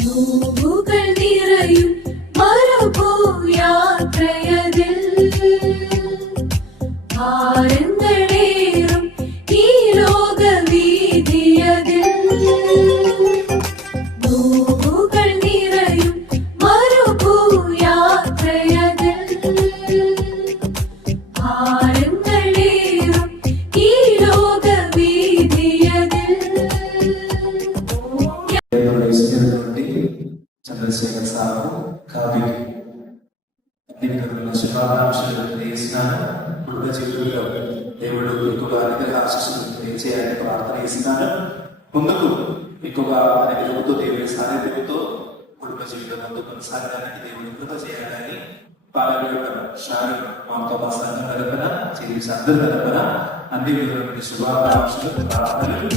നോവുകൾ നിറയും മരുഭൂയാത്രയതിൽ ഭാരങ്ങളേറും ഈ ലോകവീഥിയതിൽ നോവുകൾ നിറയും മരുഭൂയാത്രയതിൽ ഭാരങ്ങളേറും ഈ ലോകവീഥിയതിൽ చంద్రశేఖర్ సాగు కావ్యకి శుభాకాంక్షలు తెలియజేస్తున్నాను. కుటుంబ జీవితంలో దేవుడు ఎక్కువగా అనుగ్రహ ఆశీస్సులు తెలియజేయాలని ప్రార్థన చేస్తున్నాను. ముందుకు ఎక్కువగా అనుగ్రహంతో దేవుని సాన్నిధ్యంతో కుటుంబ జీవితం ముందు కొనసాగడానికి దేవుని కృప చేయాలని పాలన షారు మాతో మా సంఘం తరపున చేసి అందరి తరపున అన్ని విధమైన శుభాకాంక్షలు ప్రార్థనలు